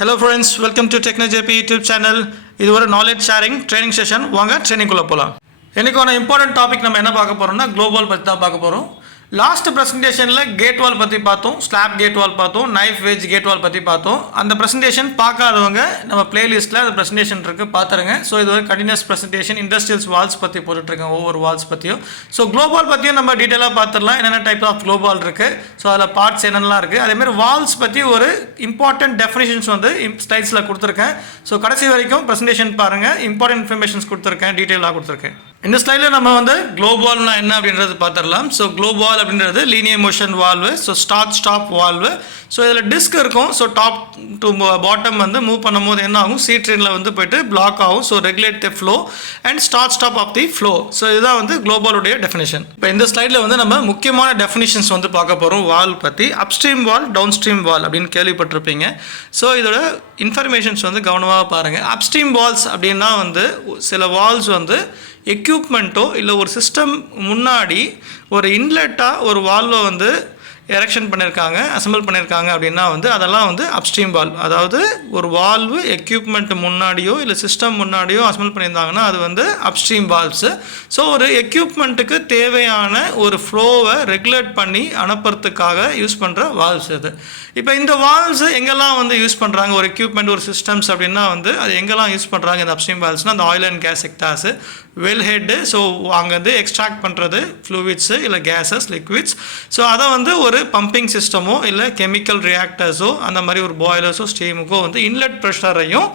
Hello friends, welcome to TechKnowJP YouTube channel. இது ஒரு knowledge sharing training session. வாங்க training குள்ள போலாம். இன்னைக்கான இம்பார்ட்டன்ட் டாபிக் நம்ம என்ன பார்க்க போறோம்னா குளோபல் பத்தி தான் பார்க்க போறோம். லாஸ்ட் பிரசன்டேஷன்ல கேட் வால் பத்தி பார்த்தோம், ஸ்லாப் கேட் வால் பார்த்தோம், நைஃப் வெட்ஜ் கேட் வால் பத்தி பார்த்தோம். அந்த பிரசன்டேஷன் பார்க்காதவங்க நம்ம பிளேலிஸ்ட்ல அந்த பிரசன்டேஷன் இருக்கு பாத்துருங்க. ஸோ இது ஒரு கண்டினியூஸ் பிரசன்டேஷன் இண்டஸ்ட்ரியல்ஸ் வால்ஸ் பத்தி போட்டுட்டு இருக்கேன், ஒவ்வொரு வால்ஸ் பத்தியும். ஸோ குளோபால் பத்தியும் நம்ம டீட்டெயிலாக பார்த்துடலாம், என்னென்ன டைப் ஆஃப் குளோபால் இருக்கு, ஸோ அதில் பார்ட்ஸ் என்னென்னலாம் இருக்கு. அதே மாதிரி வால்ஸ் பத்தி ஒரு இம்பார்ட்டன்ட் டெஃபினிஷன்ஸ் வந்து ஸ்லைட்ஸ்ல கொடுத்துருக்கேன். ஸோ கடைசி வரைக்கும் பிரசன்டேஷன் பாருங்க, இம்பார்ட்டன்ட் இன்ஃபர்மேஷன்ஸ் கொடுத்துருக்கேன், டீட்டெயிலாக கொடுத்துருக்கேன். இந்த ஸ்லைடில் நம்ம வந்து குளோபால்னா என்ன அப்படின்றது பார்த்துடலாம். ஸோ குளோபால் அப்படின்றது linear motion valve, so stop valve. So இதில் டிஸ்க் இருக்கும். ஸோ டாப் டு பாட்டம் வந்து மூவ் பண்ணும்போது என்ன ஆகும், சி ட்ரெயினில் வந்து போயிட்டு பிளாக் ஆகும். So regulate the flow and stop of the flow. So இதுதான் வந்து குளோபாலுடைய டெஃபினேஷன். இப்போ இந்த ஸ்லைடில் வந்து நம்ம முக்கியமான டெஃபினிஷன்ஸ் வந்து பார்க்க போகிறோம் வால் பற்றி. அப்ஸ்ட்ரீம் வால், டவுன்ஸ்ட்ரீம் வால் அப்படின்னு கேள்விப்பட்டிருப்பீங்க. ஸோ இதோட இன்ஃபர்மேஷன்ஸ் வந்து கவனமாக பாருங்கள். அப்ஸ்ட்ரீம் வால்ஸ் அப்படின்னா வந்து சில வால்ஸ் வந்து எக்யூப்மெண்ட்டோ இல்லை ஒரு சிஸ்டம் முன்னாடி ஒரு இன்லெட்டாக ஒரு வால்வை வந்து எரெக்ஷன் பண்ணியிருக்காங்க, அசம்பிள் பண்ணியிருக்காங்க அப்படின்னா வந்து அதெல்லாம் வந்து அப்ஸ்ட்ரீம் வால்வ். அதாவது ஒரு வால்வு எக்யூப்மெண்ட் முன்னாடியோ இல்லை சிஸ்டம் முன்னாடியோ அசம்பிள் பண்ணியிருந்தாங்கன்னா அது வந்து அப்ஸ்ட்ரீம் வால்வ்ஸு. ஸோ ஒரு எக்யூப்மெண்ட்டுக்கு தேவையான ஒரு ஃப்ளோவை ரெகுலேட் பண்ணி அனுப்புறதுக்காக யூஸ் பண்ணுற வால்வ்ஸ் இது. இப்போ இந்த வால்வ்ஸ் எங்கெல்லாம் வந்து யூஸ் பண்ணுறாங்க, ஒரு எக்யூப்மெண்ட் ஒரு சிஸ்டம்ஸ் அப்படின்னா வந்து அது எங்கெல்லாம் யூஸ் பண்ணுறாங்க இந்த அப்ஸ்ட்ரீம் வால்வ்ஸ்னால் அந்த oil and gas sectors, well head, so அங்கேருந்து எக்ஸ்ட்ராக்ட் பண்ணுறது ஃப்ளூவிட்ஸு இல்லை கேஸஸ் லிக்விட்ஸ். ஸோ அதை வந்து ஒரு பம்பிங் சிஸ்டமோ இல்லை கெமிக்கல் ரியாக்டர்ஸோ அந்த மாதிரி ஒரு பாய்லர்ஸோ ஸ்டீமுக்கோ வந்து இன்லெட் ப்ரெஷரையும்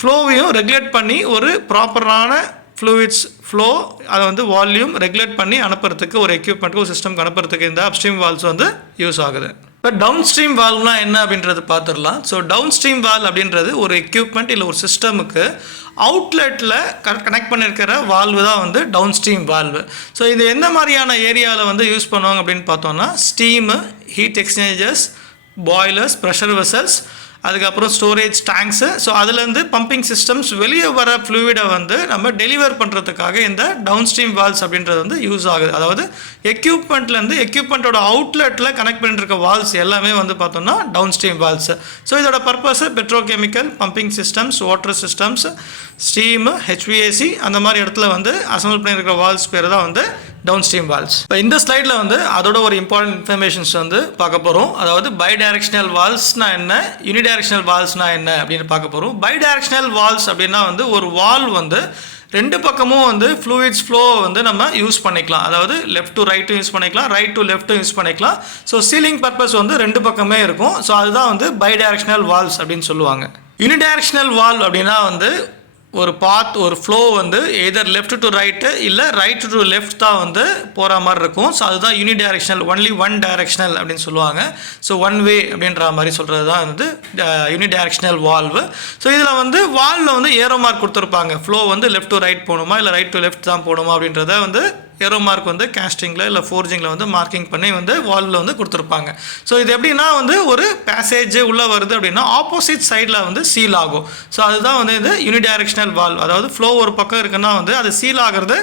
ஃப்ளோவையும் ரெகுலேட் பண்ணி ஒரு ப்ராப்பரான ஃப்ளூவிட்ஸ் ஃப்ளோ அதை வந்து வால்யூம் ரெகுலேட் பண்ணி அனுப்புறதுக்கு ஒரு எக்யூப்மெண்ட்டுக்கு ஒரு சிஸ்டம்க்கு அனுப்புறதுக்கு இந்த அப்ஸ்ட்ரீம் வால்வ்ஸ் வந்து யூஸ் ஆகுது. இப்போ டவுன்ஸ்ட்ரீம் வால்வ்னா என்ன அப்படின்றது பார்த்துடலாம். ஸோ டவுன்ஸ்ட்ரீம் வால்வ் அப்படின்றது ஒரு எக்யூப்மெண்ட் இல்லை ஒரு சிஸ்டமுக்கு அவுட்லெட்டில் கனெக்ட் பண்ணியிருக்கிற வால்வு தான் வந்து டவுன்ஸ்ட்ரீம் வால்வு. ஸோ இது எந்த மாதிரியான ஏரியாவில் வந்து யூஸ் பண்ணுவாங்க அப்படின்னு பார்த்தோம்னா steam, heat exchangers, boilers, pressure vessels, அதுக்கப்புறம் ஸ்டோரேஜ் டேங்க்ஸு. ஸோ அதுலேருந்து பம்பிங் சிஸ்டம்ஸ் வெளியே வர ஃப்ளூயிடை வந்து நம்ம டெலிவர் பண்ணுறதுக்காக இந்த டவுன்ஸ்ட்ரீம் வால்வ்ஸ் அப்படின்றது வந்து யூஸ் ஆகுது. அதாவது எக்யூப்மெண்ட்லேருந்து எக்யூப்மெண்ட்டோட அவுட்லெட்டில் கனெக்ட் பண்ணிருக்க வால்வ்ஸ் எல்லாமே வந்து பார்த்தோம்னா டவுன்ஸ்ட்ரீம் வால்வ்ஸ். ஸோ இதோட purpose petrochemical, pumping systems, water systems, steam, HVAC அந்த மாதிரி இடத்துல வந்து அசம்பிள் பண்ணியிருக்கிற வால்வ்ஸ் பேர் தான் வந்து டவுன்ஸ்ட்ரீம் வால்வ்ஸ். இப்போ இந்த ஸ்லைடில் வந்து அதோட ஒரு இம்பார்ட்டன்ட் இன்ஃபர்மேஷன்ஸ் வந்து பார்க்க போகிறோம். அதாவது பைடைரக்ஷனல் வால்வ்ஸ்னா என்ன, யூனிடைரக்ஷனல் வால்வ்ஸ்னா என்ன அப்படின்னு பார்க்க போகிறோம். பைடைரக்ஷனல் வால்வ்ஸ் அப்படின்னா வந்து ஒரு வால்வ் வந்து ரெண்டு பக்கமும் வந்து ஃப்ளூயிட்ஸ் ஃப்ளோ வந்து நம்ம யூஸ் பண்ணிக்கலாம். அதாவது லெஃப்ட் டு ரைட்டும் யூஸ் பண்ணிக்கலாம், ரைட் டு லெஃப்ட்டும் யூஸ் பண்ணிக்கலாம். ஸோ சீலிங் பர்பஸ் வந்து ரெண்டு பக்கமே இருக்கும். ஸோ அதுதான் வந்து பைடைரக்ஷனல் வால்வ்ஸ் அப்படின்னு சொல்லுவாங்க. யூனிடைரக்ஷனல் வால்வ் அப்படின்னா வந்து ஒரு பாத் ஒரு ஃப்ளோ வந்து எதர் லெஃப்ட் டு ரைட்டு இல்லை ரைட் டு லெஃப்ட் தான் வந்து போகிற மாதிரி இருக்கும். ஸோ அதுதான் யூனிடைரக்ஷனல், ஒன்லி ஒன் டைரக்ஷனல் அப்படின்னு சொல்லுவாங்க. ஸோ ஒன் வே அப்படின்ற மாதிரி சொல்கிறது தான் வந்து யூனிடைரக்ஷனல் வால்வு. ஸோ இதில் வந்து வால்வில் வந்து ஏரோ மார்க் கொடுத்துருப்பாங்க. ஃப்ளோ வந்து லெஃப்ட் டு ரைட் போகணுமா இல்லை ரைட் டு லெஃப்ட் தான் போகணுமா அப்படின்றத வந்து ஏரோ மார்க் வந்து கேஸ்டிங்கில் இல்லை ஃபோர்ஜிங்கில் வந்து மார்க்கிங் பண்ணி வந்து வால்வில் வந்து கொடுத்துருப்பாங்க. ஸோ இது எப்படின்னா வந்து ஒரு பேசேஜ் உள்ளே வருது அப்படின்னா ஆப்போசிட் சைடில் வந்து சீல் ஆகும். ஸோ அதுதான் வந்து இது யூனிடைரக்ஷனல் வால்வ். அதாவது ஃப்ளோ ஒரு பக்கம் இருக்குன்னா வந்து அது சீல் ஆகிறது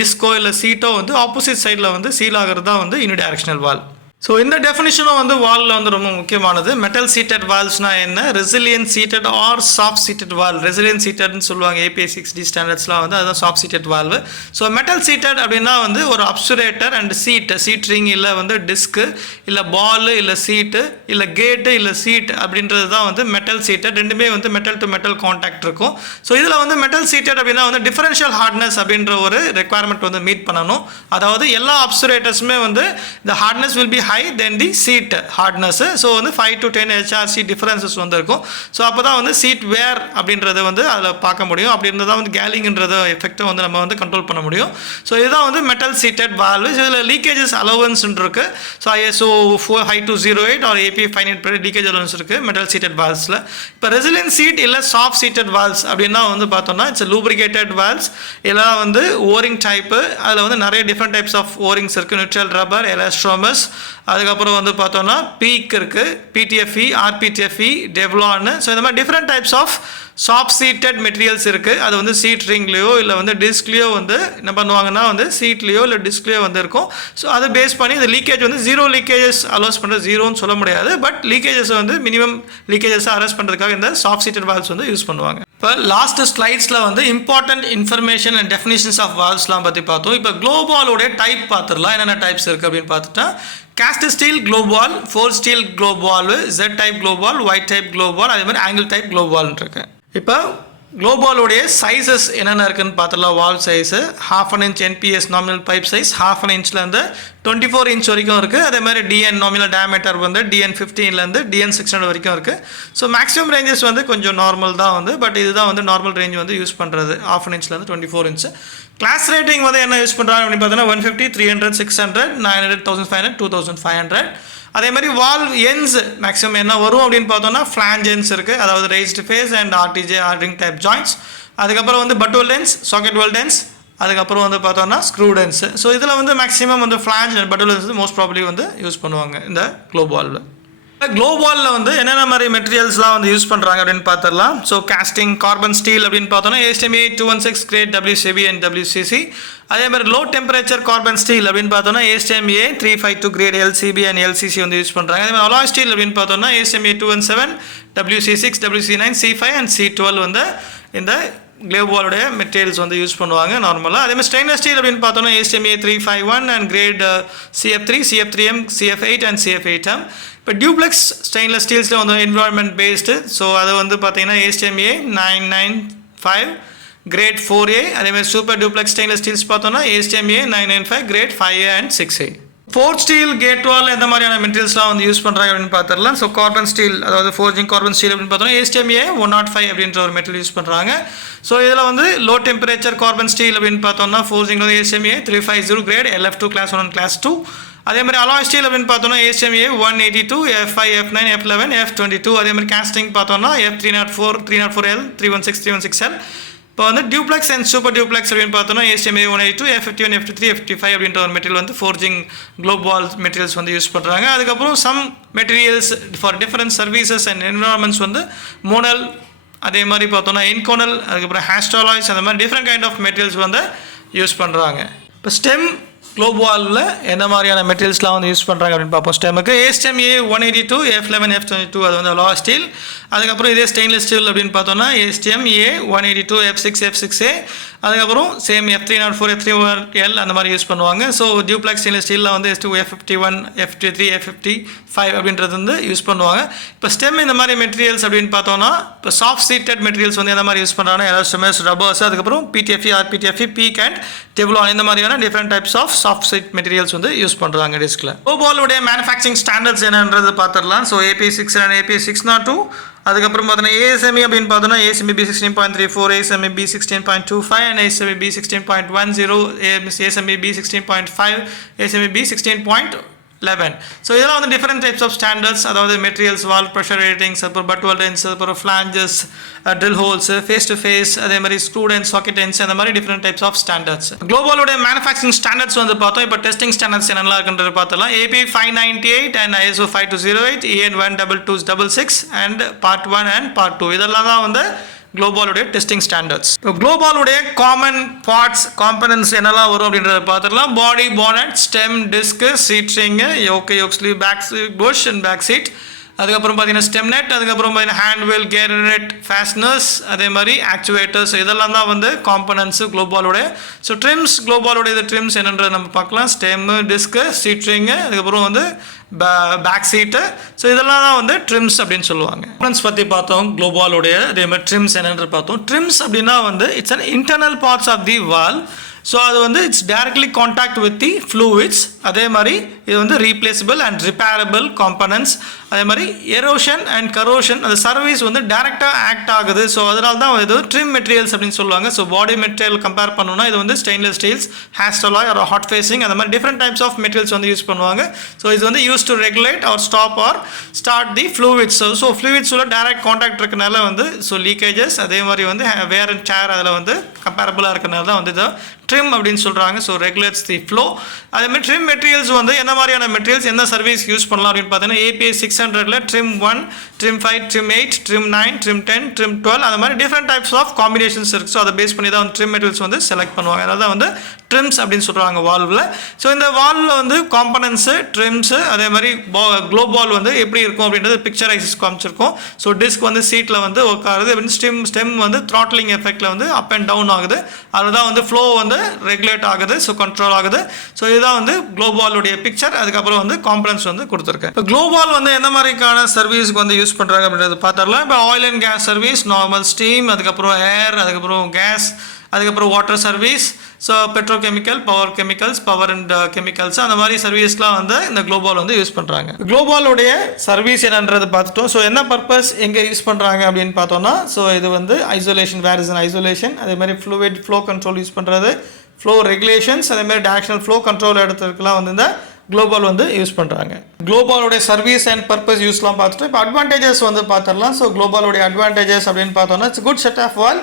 டிஸ்கோ இல்லை சீட்டோ வந்து ஆப்போசிட் சைடில் வந்து சீல் ஆகிறது தான் வந்து யூனிடைரக்ஷனல் வால்வ். ஸோ இந்த டெஃபினிஷனும் வந்து வால்வில் வந்து ரொம்ப முக்கியமானது. மெட்டல் சீட்டட் வால்வ்ஸ்னா என்ன, resilient seated or soft seated valve. Resilient சீட்டட்னு சொல்லுவாங்க API 6D ஸ்டாண்டர்ட்ஸ்லாம் வந்து அதுதான் soft seated valve. So metal seated அப்படின்னா வந்து ஒரு அப்சுரேட்டர் அண்ட் சீட் ரிங் இல்லை வந்து டிஸ்க்கு இல்லை பால் இல்லை சீட்டு இல்லை கேட்டு இல்லை சீட் அப்படின்றது தான் வந்து மெட்டல் சீட்டட். ரெண்டுமே வந்து மெட்டல் டு மெட்டல் கான்டாக்ட் இருக்கும். ஸோ இதில் வந்து மெட்டல் சீட்டட் அப்படின்னா வந்து டிஃபரன்ஷியல் ஹார்ட்னஸ் அப்படின்ற ஒரு ரெக்குவயர்மெண்ட் வந்து மீட் பண்ணணும். அதாவது எல்லா அப்சுரேட்டர்ஸுமே வந்து இந்த hardness will be high than the seat hardness. So வந்து 5 to 10 HRC டிஃபரன்சஸ் வந்து இருக்கும். ஸோ அப்போ தான் வந்து சீட் வேர் அப்படின்றத வந்து அதில் பார்க்க முடியும். அப்படின்றது தான் வந்து கேலிங்ன்றத எஃபெக்டை வந்து நம்ம வந்து கண்ட்ரோல் பண்ண முடியும். ஸோ இதுதான் வந்து மெட்டல் சீட்டட் வால்வு. இதில் லீக்கேஜஸ் அலோவன்ஸ் இருக்குது. So ISO 4208 or API 598 leakage allowance இருக்குது மெட்டல் சீட்டட் வால்வ்ஸில். இப்போ ரெசிலியன்ட் சீட் இல்லை சாஃப்ட் சீட்டட் வால்வ்ஸ் அப்படின்னா வந்து பார்த்தோம்னா இட்ஸ் லூப்ரிகேட்டட் வால்வ்ஸ். எல்லாம் வந்து ஓரிங் டைப்பு. அதில் வந்து நிறைய டிஃப்ரெண்ட் டைப்ஸ் ஆஃப் ஓரிங்ஸ் இருக்குது. நியூட்ரல் ரப்பர், எலாஸ்ட்ரோமஸ், அதுக்கப்புறம் வந்து பார்த்தோன்னா பீக் இருக்குது, பிடிஎஃப்இ, ஆர்பிடிஎஃப்இ, டெவ்லான்னு. ஸோ இந்த மாதிரி different types of soft seated materials இருக்குது. அது வந்து சீட் ரிங்லேயோ இல்லை வந்து டிஸ்க்லேயோ வந்து என்ன பண்ணுவாங்கன்னா வந்து சீட்லேயோ இல்லை டிஸ்க்லேயோ வந்து இருக்கும். ஸோ அதை பேஸ் பண்ணி இந்த லீக்கேஜ் வந்து ஜீரோ லீக்கேஜஸ் அலோஸ் பண்ணுறது, ஜீரோன்னு சொல்ல முடியாது, பட் லீக்கேஜஸ் வந்து மினிமம் லீக்கேஜஸை அரெஸ்ட் பண்ணுறதுக்காக இந்த சாஃப்ட் சீட்டட் வால்வ்ஸ் வந்து யூஸ் பண்ணுவாங்க. இப்போ லாஸ்ட் ஸ்லைட்ஸில் வந்து important information and definitions of வால்வ்ஸ்லாம் பற்றி பார்த்தோம். இப்போ க்ளோபாலோடைய டைப் பார்த்துடலாம், என்னென்ன டைப்ஸ் இருக்குது அப்படின்னு பார்த்துட்டா cast steel globe wall, forged steel globe wall, Z type globe wall, Y type globe wall, அதே மாதிரி angle type globe wall இருக்கு. இப்போ globe wall உடைய சைஸஸ் என்னென்ன இருக்குன்னு பார்த்துடலாம். Valve size 1/2 inch NPS nominal pipe size 1/2 inchலேருந்து 24 inch வரைக்கும் இருக்குது. அதே மாதிரி DN நாமினல் டயமீட்டர் வந்து DN 15லேருந்து DN 600 வரைக்கும் இருக்குது. ஸோ மேக்ஸிமம் ரேஞ்சஸ் வந்து கொஞ்சம் நார்மல் தான் வந்து, பட் இதுதான் வந்து நார்மல் ரேஞ்ச் வந்து யூஸ் பண்ணுறது 1/2 inchலேருந்து 24 inch. கிளாஸ் ரேட்டிங் வந்து என்ன யூஸ் பண்ணுறாங்க அப்படின்னு பார்த்தீங்கன்னா 150, 300, 600, 900, 1500, 2500. அதே மாதிரி வால் எண்ட்ஸ் மேக்ஸிமம் என்ன வரும் அப்படின்னு பார்த்தோம்னா ஃப்ளாஞ்ச் எண்ட்ஸ் இருக்குது, அதாவது raised face and RTJ ring type joints. அதுக்கப்புறம் வந்து butt weld ends, socket weld ends, அதுக்கப்புறம் வந்து பார்த்தோம்னா ஸ்க்ரூட் எண்ட்ஸ். ஸோ இதில் வந்து மேக்ஸிமம் வந்து flange and but weld ends most probably வந்து யூஸ் பண்ணுவாங்க இந்த குளோப் வால்வில். குளோப் வாலில் வந்து என்னென்ன மாதிரி மெட்டீரியல்ஸ்லாம் வந்து யூஸ் பண்ணுறாங்க அப்படின்னு பார்த்துடலாம். ஸோ காஸ்டிங் கார்பன் ஸ்டீல் அப்படின்னு பார்த்தோன்னா ASME 216 grade WCB and WCC. அதே மாதிரி லோ டெம்பரேச்சர் கார்பன் ஸ்டீல் அப்படின்னு பார்த்தோன்னா ASME 352 grade LCB and LCC வந்து யூஸ் பண்ணுறாங்க. அதே மாதிரி அலாய் ஸ்டீல் அப்படின்னு பார்த்தோன்னா ASME 217 WC6, WC9, C5 and C12 வந்து இந்த குளோப் வாலுடைய மெட்டீரியல்ஸ் வந்து யூஸ் பண்ணுவாங்க நார்மலாக. அதே மாதிரி ஸ்டெயின்லெஸ் ஸ்டீல் அப்படின்னு பார்த்தோன்னா ASME 351 and great CF3, CF3M, CF8 and CF8M. இப்போ டியூப்ளெக்ஸ் ஸ்டெயின்லெஸ் ஸ்டீல்ஸில் வந்து என்விரான்மெண்ட் பேஸ்டு. ஸோ அது வந்து பார்த்தீங்கன்னா ASME 995 கிரேட் 4A. அதேமாதிரி சூப்பர் டியூப்ளெக்ஸ் ஸ்டெயின்லெஸ் ஸ்டீல்ஸ் பார்த்தோன்னா ASME 995 grade 5A and 6A. Forged steel gate valve எந்த மாதிரியான மெட்டீரியல்ஸ்லாம் வந்து யூஸ் பண்ணுறாங்க அப்படின்னு பார்த்துடலாம். ஸோ கார்பன் ஸ்டீல், அதாவது ஃபோர்ஜிங் கார்பன் ஸ்டீல் அப்படின்னு பார்த்தோன்னா ASME 105 அப்படின்ற ஒரு மெட்டீரியல் யூஸ் பண்ணுறாங்க. ஸோ இதில் வந்து லோ டெம்பரேச்சர் கார்பன் ஸ்டீல் அப்படின்னு பார்த்தோம்னா ஃபோர்ஜிங் வந்து ASME 350 grade LF2 class 1 and class 2. அதே மாதிரி அலாய் ஸ்டீல் அப்படின்னு பார்த்தோன்னா ASME 182, F5, F9, F11, F22. அதே மாதிரி காஸ்டிங் பார்த்தோன்னா F304, 304L, 316, 316L. இப்போ வந்து டியூப்ளெக்ஸ் அண்ட் சூப்பர் டியூப்ளெக்ஸ் அப்படின்னு பார்த்தோன்னா ASME 182, F51, F53, F55 அப்படின்ற ஒரு மெட்டீரியல் வந்து ஃபோர்ஜிங் குளோப் வால் மெட்டீரியல்ஸ் வந்து யூஸ் பண்ணுறாங்க. அதுக்கப்புறம் some materials for different services and environments வந்து மோனல், அதே மாதிரி பார்த்தோன்னா இன்கோனல், அதுக்கப்புறம் ஹேஸ்டாலாய்ஸ், அந்த மாதிரி டிஃப்ரெண்ட் கைண்ட் ஆஃப் மெட்டீரியல்ஸ் வந்து யூஸ் பண்ணுறாங்க. இப்போ ஸ்டெம் குளோப் வாலில் என்ன மாதிரியான மெட்டீரியல்ஸ்லாம் வந்து யூஸ் பண்ணுறாங்க அப்படின்னு பார்ப்போம். ஸ்டெமுக்கு ASME 182, F11, F22 அது வந்து அலாய் ஸ்டீல். அதுக்கப்புறம் இதே ஸ்டெயின்லெஸ் ஸ்டீல் அப்படின்னு பார்த்தோன்னா ASME 182, F6, F6A. அதுக்கப்புறம் சேம் F304, F3L அந்த மாதிரி யூஸ் பண்ணுவாங்க. ஸோ டியூப்ளெக்ஸ் ஸ்டெயின்லெஸ் ஸ்டீலில் வந்து F51, F53, F55 அப்படின்றது வந்து யூஸ் பண்ணுவாங்க. இப்போ ஸ்டெம் இந்த மாதிரி மெட்டீரியல்ஸ் அப்படின்னு பார்த்தோன்னா இப்போ சாஃப்ட் சீட்டட் மெட்டீரியல்ஸ் வந்து எந்த மாதிரி யூஸ் பண்ணுறாங்கன்னா எலாஸ்டோமர்ஸ், ரப்பர்ஸ், அதுக்கப்புறம் PTFE, RPTFE, PEEK and Teflon இந்த மாதிரியான different types of soft seat materials வந்து யூஸ் பண்ணுறாங்க டிஸ்கில். குளோபாலுடைய மேனுஃபேக்சரிங் ஸ்டாண்டர்ட்ஸ் என்னன்றது பார்த்துடலாம். So AP6 and AP602. அதுக்கப்புறம் பார்த்தோன்னா ASME அப்படின்னு பார்த்தோன்னா ASME B16.34, ASME B16.25 and ASME B16.10, ASME B16.5, ASME B16.11. So இதெல்லாம் வந்து டிஃப்ரெண்ட் டைப்ஸ் ஆஃப் ஸ்டாண்டர்ட்ஸ், அதாவது மெட்டீரியல்ஸ், வால் ப்ரெஷர் ரேட்டிங்ஸ், அப்புறம் பட் வெல்ட் எண்ட்ஸ், அப்புறம் flanges, drill holes, face to face, அதே மாதிரி ஸ்க்ரூட் எண்ட்ஸ், சாக்கெட் எண்ட்ஸ், அந்த மாதிரி different types of standards. குளோபாலுடைய மேனுஃபேக்சரிங் ஸ்டாண்டர்ட்ஸ் வந்து பார்த்தோம். இப்போ டெஸ்டிங் ஸ்டாண்டர்ட்ஸ் என்னெல்லாம் இருக்குன்றது பார்த்தலாம். AP 598 and ISO 5208, EN 12266 and Part 1 and Part 2 இதெல்லாம் தான் வந்து குளோபாலுடைய டெஸ்டிங் ஸ்டாண்டர்ட்ஸ். இப்போ குளோபாலுடைய காமன் பார்ட்ஸ், காம்பனன்ட்ஸ் என்னெல்லாம் வரும் அப்படின்றத பார்த்துடலாம். Body, bonnet, stem, disc, seat ring, yoke sleeve, back bush and back seat. அதுக்கப்புறம் பார்த்தீங்கன்னா ஸ்டெம் நெட், அதுக்கப்புறம் பார்த்தீங்கன்னா hand wheel, gear nut, fasteners, அதே மாதிரி ஆக்சுவேட்டர்ஸ், இதெல்லாம் தான் வந்து காம்பனன்ட்ஸு குளோபாலுடைய. ஸோ ட்ரிம்ஸ், குளோபாலுடைய இது ட்ரிம்ஸ் என்னன்றது நம்ம பார்க்கலாம். ஸ்டெம்மு, டிஸ்க்கு, சீட் ரிங்கு, அதுக்கப்புறம் வந்து பேக் சீட்டு. ஸோ இதெல்லாம் தான் வந்து ட்ரிம்ஸ் அப்படின்னு சொல்லுவாங்க. காம்பனன்ட்ஸ் பற்றி பார்த்தோம் குளோபாலுடைய. அதே மாதிரி ட்ரிம்ஸ் என்னன்றது பார்த்தோம். ட்ரிம்ஸ் அப்படின்னா வந்து it's an internal parts of the valve. So அது வந்து it's directly contact with the fluids. அதே மாதிரி இது வந்து ரீப்ளேசபிள் அண்ட் ரிப்பேரபிள் காம்பனன்ட்ஸ். அதே மாதிரி எரோஷன் அண்ட் கரோஷன் அந்த சர்வீஸ் வந்து டைரெக்டாக ஆக்ட் ஆகுது. ஸோ அதனால தான் இது ட்ரிம் மெட்டீரியல்ஸ் அப்படின்னு சொல்லுவாங்க. ஸோ பாடி மெட்டீரியல் கம்பேர் பண்ணணும்னா இது வந்து stainless steels, hastelloy or hard facing, அந்த மாதிரி டிஃப்ரெண்ட் டைப்ஸ் ஆஃப் மெட்டீரியல்ஸ் வந்து யூஸ் பண்ணுவாங்க. ஸோ இது வந்து used to regulate or stop or start the fluids. So ஃப்ளூயிட்ஸோட டைரக்ட் கான்டாக்ட் இருக்கனால வந்து ஸோ லீக்கேஜஸ், அதே மாதிரி வந்து வேர் அண்ட் சேர் அதில் வந்து கம்பேரபிளாக இருக்கனால தான் வந்து இதை ட்ரிம் அப்படின்னு சொல்கிறாங்க. So regulates the flow. அதேமாதிரி ட்ரிம் மெட்டீரியல்ஸ் வந்து என்ன மாதிரியான மெட்டீரியல்ஸ் என்ன சர்வீஸ் யூஸ் பண்ணலாம் அப்படின்னு பார்த்தீங்கன்னா API 600ல trim 1 trim 5 trim 8 trim 9 trim 10 trim 12 அந்த மாதிரி டிஃப்ரெண்ட் டைப்ஸ் ஆஃப் காம்பினேஷன்ஸ் இருக்குது. ஸோ அதை பேஸ் பண்ணி தான் வந்து ட்ரிம் மெட்டீரியல்ஸ் வந்து செலக்ட் பண்ணுவாங்க. அதாவது வந்து ட்ரிம்ஸ் அப்படின்னு சொல்கிறாங்க வால்வில். ஸோ இந்த வால்வில் வந்து காம்பனன்ட்ஸு ட்ரிம்ஸு அதே மாதிரி குளோபால் வந்து எப்படி இருக்கும் அப்படின்றது பிக்சரைசஸ் காமிச்சிருக்கோம். ஸோ டிஸ்க் வந்து சீட்டில் வந்து உட்காருது அப்படின்னு ஸ்டெம் வந்து த்ராட்லிங் எஃபெக்டில் வந்து அப் அண்ட் டவுன் ஆகுது. அதுதான் வந்து ஃப்ளோ வந்து ரெகுலேட் ஆகுது. ஸோ கண்ட்ரோல் ஆகுது. ஸோ இதுதான் வந்து குளோபாலுடைய பிக்சர். அதுக்கப்புறம் வந்து காம்பனன்ட்ஸ் வந்து கொடுத்துருக்கேன். இப்போ குளோபால் வந்து எந்த மாதிரிக்கான சர்வீஸ்க்கு வந்து யூஸ் பண்ணுறாங்க அப்படின்றது பார்த்துடலாம். இப்போ oil and gas service, normal steam, அதுக்கப்புறம் ஏர், அதுக்கப்புறம் கேஸ், அதுக்கப்புறம் water service, so petrochemical, power chemicals, power and chemicals அந்த மாதிரி சர்வீஸ்லாம் வந்து இந்த குளோபால் வந்து யூஸ் பண்ணுறாங்க. குளோபாலுடைய சர்வீஸ் என்னன்றது பார்த்துட்டோம். ஸோ என்ன பர்பஸ் எங்கே யூஸ் பண்ணுறாங்க அப்படின்னு பார்த்தோம்னா, ஸோ இது வந்து ஐசோலேஷன், வேர் இஸ் ஐசோலேஷன், அதே மாதிரி ஃப்ளூயிட் ஃப்ளோ கண்ட்ரோல் யூஸ் பண்ணுறது, ஃப்ளோ ரெகுலேஷன்ஸ், அதே மாதிரி டைரக்ஷனல் ஃப்ளோ கண்ட்ரோல் இடத்துக்குலாம் வந்து இந்த குளோபால் வந்து யூஸ் பண்ணுறாங்க. குளோபாலுடைய சர்வீஸ் அண்ட் பர்பஸ் யூஸ்லாம் பார்த்துட்டு இப்போ அட்வான்டேஜஸ் வந்து பார்த்துடலாம். ஸோ குளோபாலுடைய அட்வான்டேஜஸ் அப்படின்னு பார்த்தோம்னா it's good set of valve.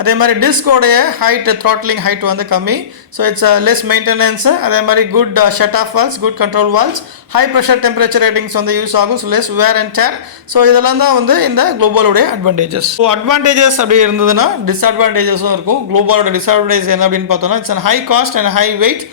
அதே மாதிரி டிஸ்கோடைய ஹைட், த்ராட்லிங் ஹைட் வந்து கம்மி. So it's less maintenance. அதே மாதிரி good shut off valves, good control valves, high pressure temperature ratings வந்து யூஸ் ஆகும். So less wear and tear. So இதெல்லாம் தான் வந்து இந்த குளோபாலுடைய அட்வான்டேஜஸ். ஸோ அட்வான்டேஜஸ் அப்படி இருந்ததுன்னா டிஸ்அட்வான்டேஜஸும் இருக்கும். குளோபாலோட டிஸ்அட்வான்டேஜ் என்ன அப்படின்னு பார்த்தோம்னா it's high cost and high weight.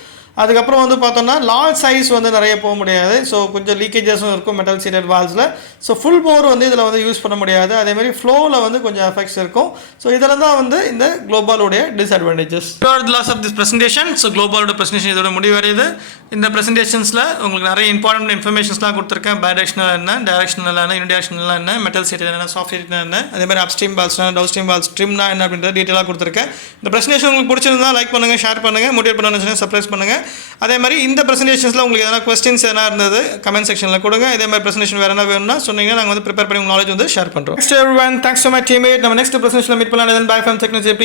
அதுக்கப்புறம் வந்து பார்த்தோம்னா லார்ஜ் சைஸ் வந்து நிறைய போக முடியாது. ஸோ கொஞ்சம் லீக்கேஜஸும் இருக்கும் மெட்டல் சீட்டட் வால்ஸில். ஸோ ஃபுல் போர் வந்து இதில் வந்து யூஸ் பண்ண முடியாது. அதேமாதிரி ஃப்ளோவில் வந்து கொஞ்சம் எஃபெக்ட்ஸ் இருக்கும். ஸோ இதில் தான் வந்து இந்த குளோபாலுடைய disadvantages. Third last of this presentation. So குளோபாலோட ப்ரெசன்டேஷன் இதோட முடிவடையுது. இந்த ப்ரெசன்டேஷன்ஸில் உங்களுக்கு நிறைய இம்பார்ட்டன்ட் இன்ஃபர்மேஷன்ஸ்லாம் கொடுத்துருக்கேன். பைடைரக்ஷனல் என்ன, டைரக்ஷனல் என்ன, யூனிடைரக்ஷனல் என்ன, மெட்டல் சீட்டட் என்ன, சாஃப்ட்வேர் என்ன, அதே மாதிரி அப்ஸ்ட்ரீம் வால்ஸ்னா, டவுன்ஸ்ட்ரீம் வால்ஸ், ட்ரிம்னா என்ன அப்படின்றத டீட்டெயிலாக கொடுத்துருக்கேன். இந்த ப்ரெசன்டேஷன் உங்களுக்கு பிடிச்சிருந்தா லைக் பண்ணுங்கள், ஷேர் பண்ணுங்கள், மோட்டிவேட் பண்ணணும்னு சப்ஸ்கிரைப் பண்ணுங்கள். அதே மாதிரி இந்த ப்ரெசன்டேஷன்ஸில் உங்களுக்கு எதனா கொஸ்டின்ஸ் எதனா இருந்தது கமெண்ட் செக்ஷனில் கொடுங்க. இதே மாதிரி ப்ரெசன்டேஷன் வேறு என்ன வேணும்னா சொன்னீங்கன்னா நாங்கள் வந்து ப்ரிப்பேர் பண்ணி நாலேஜ் வந்து ஷேர் பண்ணுறோம். Next everyone, thanks to my teammate. நம்ம நெக்ஸ்ட் ப்ரெசன்டேஷனில் மீட் பண்ணலாம். By from TechKnowJP.